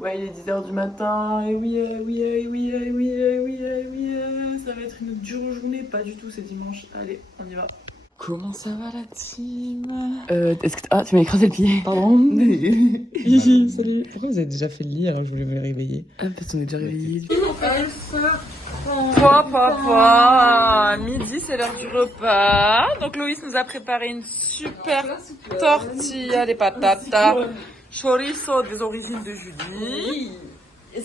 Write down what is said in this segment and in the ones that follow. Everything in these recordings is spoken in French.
Ouais, il est 10h du matin, et oui, ça va être une dure journée, pas du tout, c'est dimanche. Allez, on y va. Comment ça va la team? Est-ce que tu m'as écrasé le pied? Pardon. Salut. Pourquoi vous avez déjà fait le lit alors que je voulais me réveiller? Ah, peut-être on est déjà réveillés. Papa, midi c'est l'heure du repas. Donc Loïs nous a préparé une super tortilla de patata, chorizo des origines de Julie.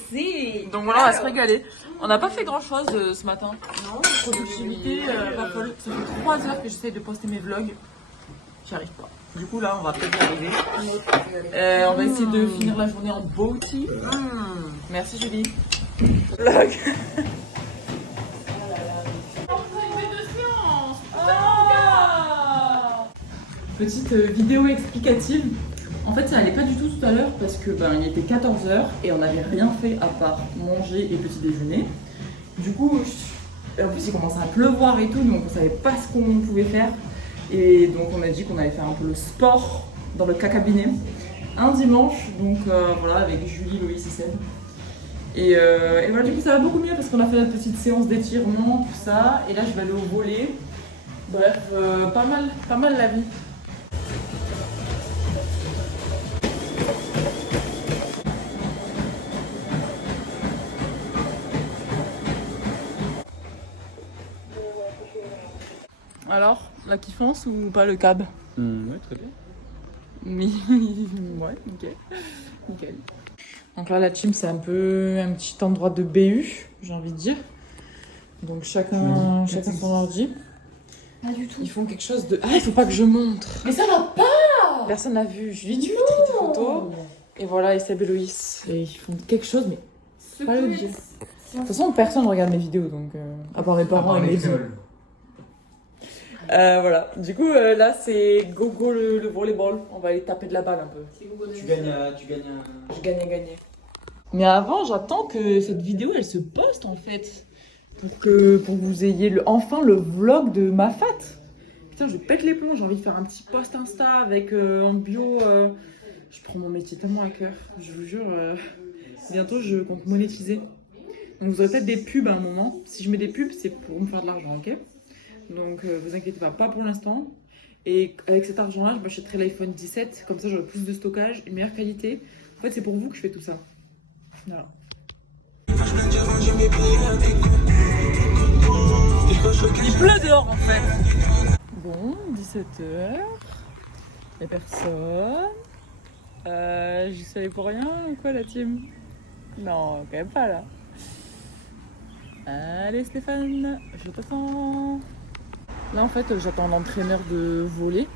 Si. Donc voilà, on va se régaler. On n'a pas fait grand chose ce matin. Non, productivité, pas folle. Ça fait 3 heures que j'essaye de poster mes vlogs. J'y arrive pas. Du coup là, on va peut-être y arriver. On va essayer de finir la journée en beauty. Merci Julie. Vlog. Petite vidéo explicative. En fait, ça allait pas du tout à l'heure parce que il était 14h et on n'avait rien fait à part manger et petit déjeuner. Du coup, en plus il commençait à pleuvoir et tout, donc on savait pas ce qu'on pouvait faire. Et donc on a dit qu'on allait faire un peu le sport dans le cabinet un dimanche, donc voilà, avec Julie, Loïs et Seb. Et voilà, du coup ça va beaucoup mieux parce qu'on a fait notre petite séance d'étirement, tout ça. Et là je vais aller au volley. Bref, pas mal la vie. Alors, la kiffance ou pas le cab? Ouais, très bien. Oui, ouais, nickel. Donc là, la team, c'est un peu un petit endroit de BU, j'ai envie de dire. Donc chacun son ordi. Pas du tout. Ils font quelque chose de... Ah, il faut pas que je montre. Mais ça va pas. Personne n'a vu. Julie, tu fais des photos. Et voilà, et Seb et Loïs. Et ils font quelque chose, mais pas le dire. De toute façon, personne ne regarde mes vidéos, donc... À part mes parents et mes filles. Voilà, du coup là c'est gogo le volleyball, on va aller taper de la balle un peu. Tu gagnes Je gagne. Mais avant j'attends que cette vidéo elle se poste en fait, pour que vous ayez enfin le vlog de ma fat. Putain je pète les plombs, j'ai envie de faire un petit post Insta avec en bio, je prends mon métier tellement à cœur, je vous jure, bientôt je compte monétiser. Donc vous aurez peut-être des pubs à un moment, si je mets des pubs c'est pour me faire de l'argent, ok? Donc vous inquiétez pas pour l'instant. Et avec cet argent-là, je m'achèterai l'iPhone 17, comme ça j'aurai plus de stockage, une meilleure qualité. En fait, c'est pour vous que je fais tout ça. Voilà. Il pleut dehors en fait. Bon, 17h. Y'a personne. J'y suis allée pour rien ou quoi la team? Non, quand même pas là. Allez Stéphane, je t'attends. Là en fait j'attends l'entraîneur de volley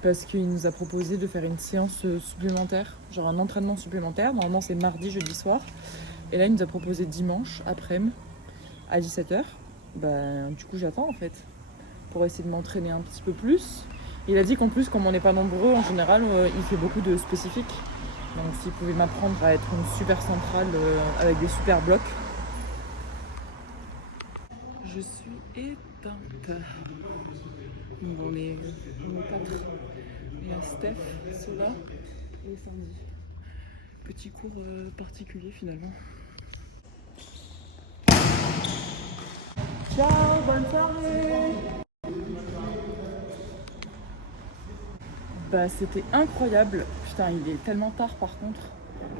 parce qu'il nous a proposé de faire une séance supplémentaire, genre un entraînement supplémentaire. Normalement c'est mardi, jeudi soir. Et là il nous a proposé dimanche après-midi à 17h. Du coup j'attends en fait pour essayer de m'entraîner un petit peu plus. Il a dit qu'en plus comme on n'est pas nombreux en général il fait beaucoup de spécifiques. Donc s'il pouvait m'apprendre à être une super centrale avec des super blocs. Je suis éteinte. Bon, on est 4. Il y a Steph, Sola et Sandy. Petit cours particulier finalement. Ciao, bonne soirée. C'était incroyable. Putain, il est tellement tard par contre.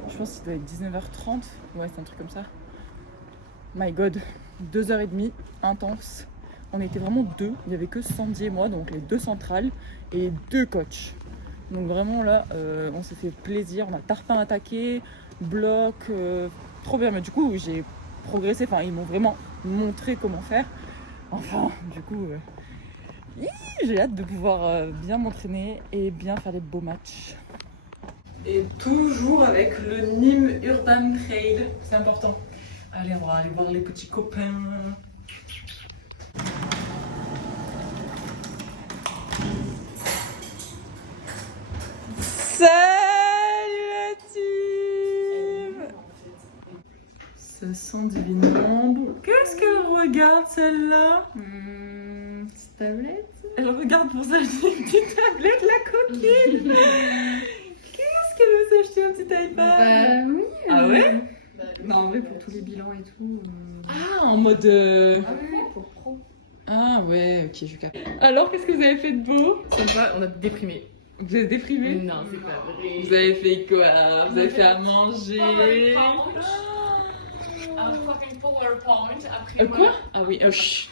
Je pense qu'il doit être 19h30. Ouais, c'est un truc comme ça. My God. 2h30, intense. On était vraiment deux, il n'y avait que Sandy et moi, donc les 2 centrales et 2 coachs. Donc vraiment là, on s'est fait plaisir, on a tarpin attaqué, bloc, trop bien. Mais du coup, j'ai progressé, enfin ils m'ont vraiment montré comment faire. Enfin, du coup, j'ai hâte de pouvoir bien m'entraîner et bien faire des beaux matchs. Et toujours avec le Nîmes Urban Trail, c'est important. Allez, on va aller voir les petits copains. Salut la team! Ça sent divinement bon. Qu'est-ce qu'elle regarde celle-là? Petite tablette? Elle regarde pour s'acheter une petite tablette, la coquine! Qu'est-ce qu'elle veut s'acheter un petit iPad? Oui. Ah ouais? Bah en vrai pour tous les bilans et tout. Ah, en mode. Ah oui, pour pro. Ah ouais, ok, je capte. Alors, qu'est-ce que vous avez fait de beau? Sympa, on a déprimé. Vous êtes déprimé? Non, c'est pas vrai. Vous avez fait quoi? Vous avez fait à manger? Un fucking PowerPoint après. Quoi? Ah oui, chut.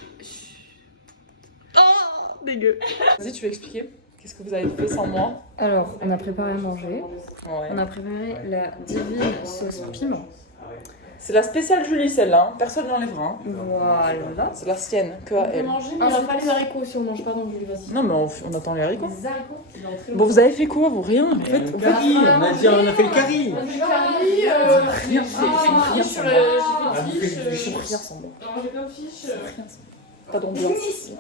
Oh, dégueu. Vas-y, tu veux expliquer? Qu'est-ce que vous avez fait sans moi? Alors, on a préparé à manger. Ouais. On a préparé la divine sauce piment. C'est la spéciale Julie, celle-là. Hein. Personne ne l'enlèvera. Hein. Voilà. C'est la sienne, que à elle. On va pas les haricots si on mange pas donc Julie, vas-y. Non, mais on attend les haricots. Les haricots. Bon, vous avez fait quoi, vous? Rien en fait. Le curry, on a dit, on a fait le curry. Rien, Rien, j'ai fait une fiche. Rien sans moi. J'ai plein de fiches. Pas d'ambiance.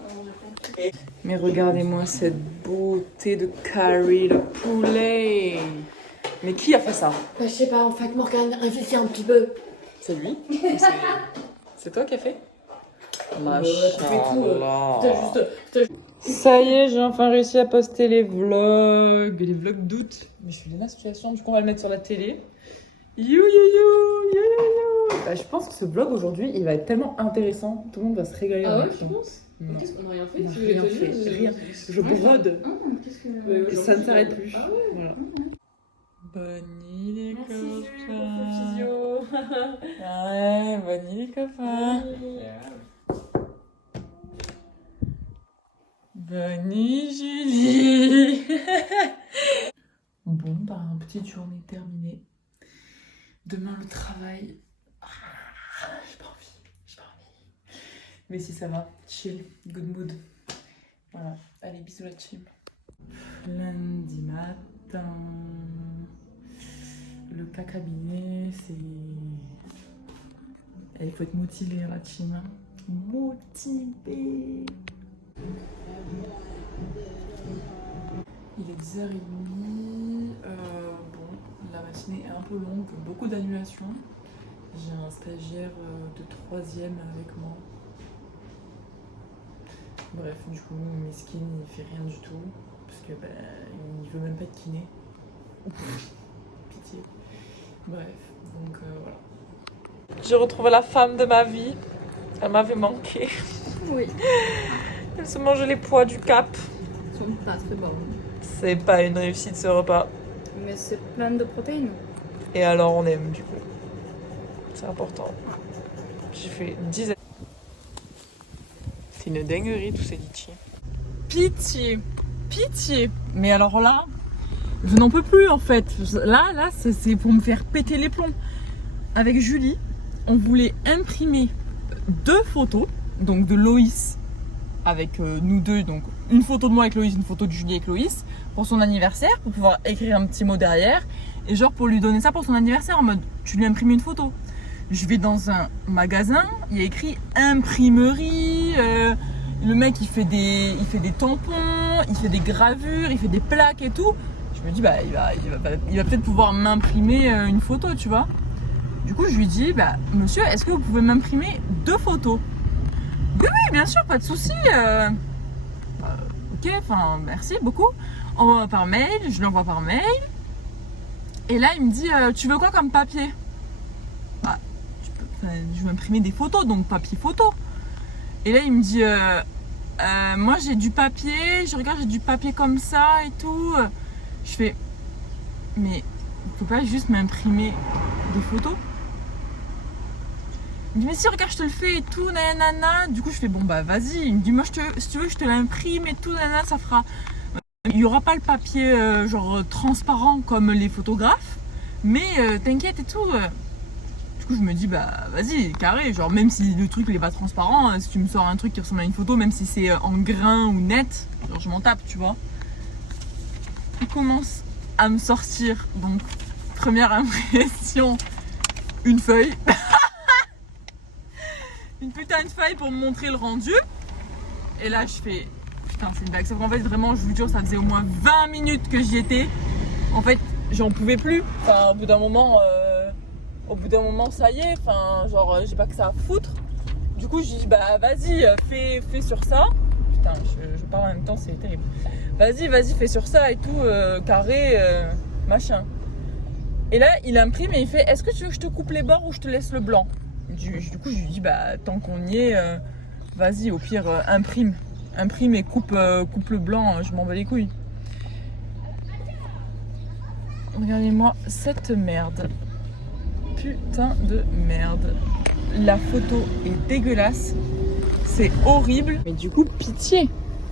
Mais regardez-moi cette beauté de curry, le poulet. Mais qui a fait ça? Bah, je sais pas, en fait, Morgane, réfléchis un petit peu. C'est lui? C'est toi qui as fait? Ça y est, j'ai enfin réussi à poster les vlogs d'août. Mais je suis dans la situation, du coup on va le mettre sur la télé. You. Bah, je pense que ce vlog aujourd'hui, il va être tellement intéressant. Tout le monde va se régaler. Ah en ouais, même tu temps. penses? Non. Qu'est-ce qu'on a rien fait? On a rien fait, rien. Je brode. Qu'est-ce que. Et ça ne s'arrête plus. Ah ouais. Voilà. Bonne nuit les Merci Julie pour copains. ce physio. Ouais, bonne nuit les copains. Bonne nuit Julie. Bon, bah, petite journée terminée. Demain le travail. J'ai pas envie. Mais si ça va, chill, good mood. Voilà, allez, bisous la team. Lundi matin. Le cas cabinet, c'est. Il faut être motivé, la team. Hein. Motivé. Il est 10h30. Bon, la matinée est un peu longue, beaucoup d'annulations. J'ai un stagiaire de 3e avec moi. Bref, du coup, Miskin, il fait rien du tout. Parce que il veut même pas être kiné. Pitié. Bref, donc voilà. J'ai retrouvé la femme de ma vie. Elle m'avait manqué. Oui. Elle se mange les pois du Cap. Ils sont pas très bons. C'est pas une réussite ce repas. Mais c'est plein de protéines. Et alors on aime du coup. C'est important. J'ai fait 10 ans. C'est une dinguerie tous ces litchis. Pitié. Pitié. Mais alors là, je n'en peux plus en fait. Là, c'est pour me faire péter les plombs. Avec Julie, on voulait imprimer 2 photos. Donc de Loïs avec nous deux. Donc une photo de moi avec Loïs, une photo de Julie avec Loïs. Pour son anniversaire, pour pouvoir écrire un petit mot derrière. Et genre pour lui donner ça pour son anniversaire en mode, tu lui imprimes une photo. Je vais dans un magasin, il y a écrit imprimerie. Le mec il fait des tampons, il fait des gravures, il fait des plaques et tout. Je me dis bah il va peut-être pouvoir m'imprimer une photo, tu vois. Du coup je lui dis bah monsieur, est-ce que vous pouvez m'imprimer 2 photos? Oui bien sûr, pas de souci. Ok, enfin merci beaucoup. Envoie par mail, je l'envoie par mail. Et là il me dit tu veux quoi comme papier? Bah je vais imprimer des photos, donc papier photo. Et là il me dit moi j'ai du papier, je regarde j'ai du papier comme ça et tout. Je fais mais tu peux pas juste m'imprimer des photos? Il me dit mais si regarde je te le fais et tout nanana. Du coup je fais bon bah vas-y. Il me dit moi si tu veux je te l'imprime et tout nanana, ça fera. Il n'y aura pas le papier genre transparent comme les photographes, mais t'inquiète et tout. Du coup je me dis bah vas-y carré, genre même si le truc il est pas transparent, si tu me sors un truc qui ressemble à une photo, même si c'est en grain ou net, genre je m'en tape tu vois. Il commence à me sortir donc première impression une feuille. Une putain de feuille pour me montrer le rendu. Et là je fais putain c'est une blague. Sauf qu'en fait vraiment je vous jure ça faisait au moins 20 minutes que j'y étais. En fait j'en pouvais plus. Enfin au bout d'un moment ça y est. Enfin genre j'ai pas que ça à foutre. Du coup je dis bah vas-y fais sur ça. Putain je parle en même temps c'est terrible. Vas-y fais sur ça et tout carré machin. Et là, il imprime et il fait, est-ce que tu veux que je te coupe les bords ou je te laisse le blanc? Du coup, je lui dis, bah tant qu'on y est, vas-y, au pire, imprime. Imprime et coupe le blanc, je m'en bats les couilles. Regardez-moi cette merde. Putain de merde. La photo est dégueulasse. C'est horrible. Mais du coup, pitié.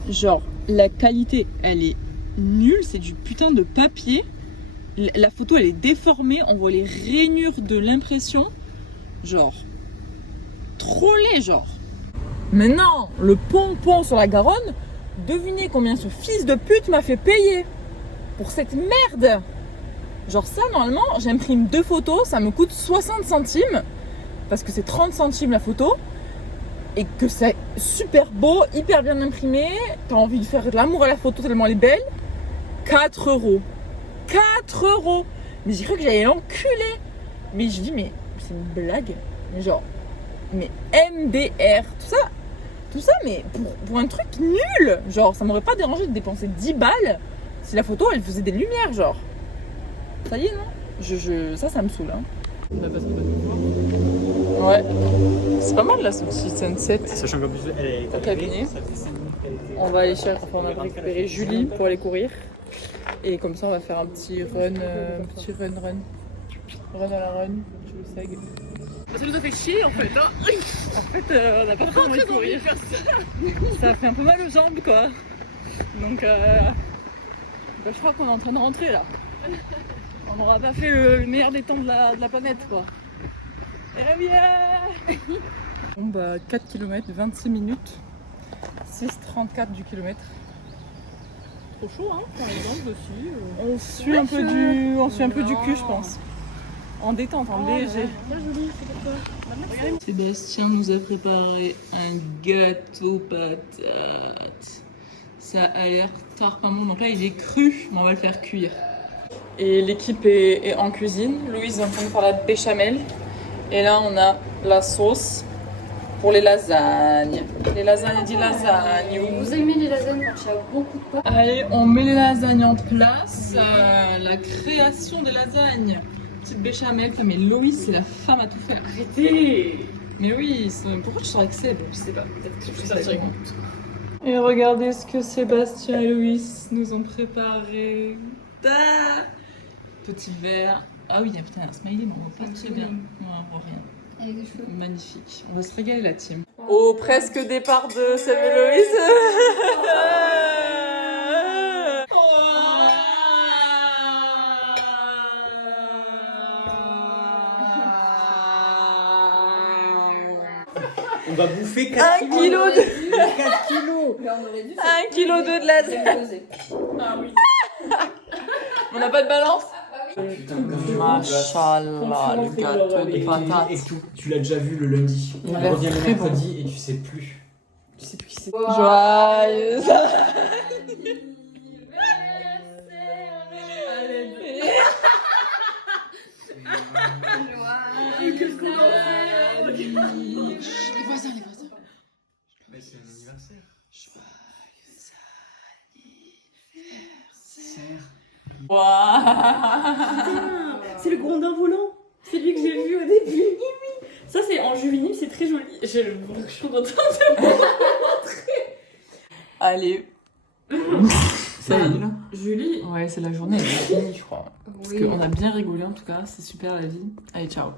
Genre, la qualité, elle est nulle. C'est du putain de papier. La photo, elle est déformée. On voit les rainures de l'impression. Genre, trop laid, genre. Maintenant, le pompon sur la Garonne, devinez combien ce fils de pute m'a fait payer pour cette merde. Genre ça, normalement, j'imprime 2 photos, ça me coûte 60 centimes, parce que c'est 30 centimes la photo, et que c'est super beau, hyper bien imprimé, t'as envie de faire de l'amour à la photo tellement elle est belle. 4 euros. 4 euros. Mais j'ai cru que j'allais l'enculer. Mais je dis, mais c'est une blague. Mais genre, mais MDR, tout ça, mais pour un truc nul. Genre, ça m'aurait pas dérangé de dépenser 10 balles si la photo, elle faisait des lumières, genre. Ça y est, non? Ça me saoule, hein. Ouais. C'est pas mal, là, ce petit sunset. Sachant qu'en plus, elle est Au cabinet. On va aller chercher, on va récupérer Julie pour aller courir. Et comme ça, on va faire un petit run. Run à la run. Je le sais. Ça nous a fait chier en fait. Hein. En fait, on n'a pas trop envie de courir. Ça fait un peu mal aux jambes quoi. Donc, je crois qu'on est en train de rentrer là. On n'aura pas fait le meilleur des temps de la planète quoi. Eh bien. Bon bah 4 km, 26 minutes. 6,34 du kilomètre. Trop chaud hein, pour les jambes aussi. On suit un peu du cul je pense. En détente, en léger. Sébastien nous a préparé un gâteau patate. Ça a l'air tard pas bon. Donc là il est cru, mais on va le faire cuire. Et l'équipe est en cuisine. Louise est en train de faire la béchamel. Et là on a la sauce pour les lasagnes. Les lasagnes, dit lasagne. Vous aimez les lasagnes quand il y a beaucoup de pâtes? Allez, on met les lasagnes en place. La création des lasagnes. Petite béchamel, mais Loïs, c'est la femme à tout faire. Arrêtez! Mais oui, pourquoi tu sors avec Seb? Je sais pas, peut-être que je fais ça directement. Et regardez ce que Sébastien et Loïs nous ont préparé. Petit verre. Ah oui, il y a putain un smiley, mais on voit pas très bien. Ouais, on voit rien. Avec des cheveux. Magnifique. On va se régaler la team. Au presque départ de Seb et Loïs. On va bouffer 4 1 kilo de... 4 kilos. Mais on aurait dû 1 kilo de lasagne. Ah oui. On n'a pas de balance? Putain, Machallah, le gâteau de patates. Et tout, tu l'as déjà vu le lundi. Il a On l'air revient le très bon. mercredi et tu sais plus. Tu sais plus qui c'est. Joyeux. Les voisins. Mais c'est un anniversaire. C'est le grondin volant. C'est lui que j'ai vu au début. Oui. Ça, c'est en juvénile, c'est très joli. J'ai le bouchon en train de me montrer. Allez. Ça y est, là. Julie. Ouais, c'est la journée, elle est finie, je crois. Parce qu'on a bien rigolé en tout cas, c'est super la vie. Allez, ciao.